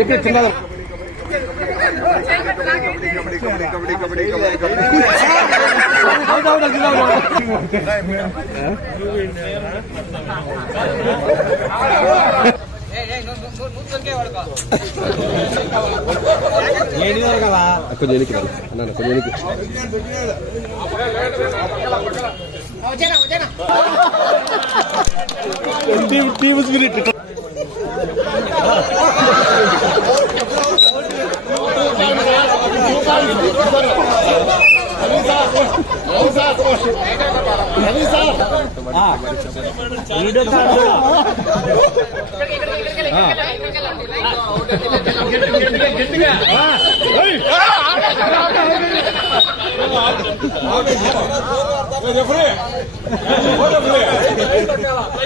ఇక్కడ చిన్నది కొంచెం ఎనికి. టీవీ గిరిట్ వీడియో గట్టిగా.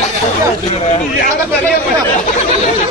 Yeah, that's a.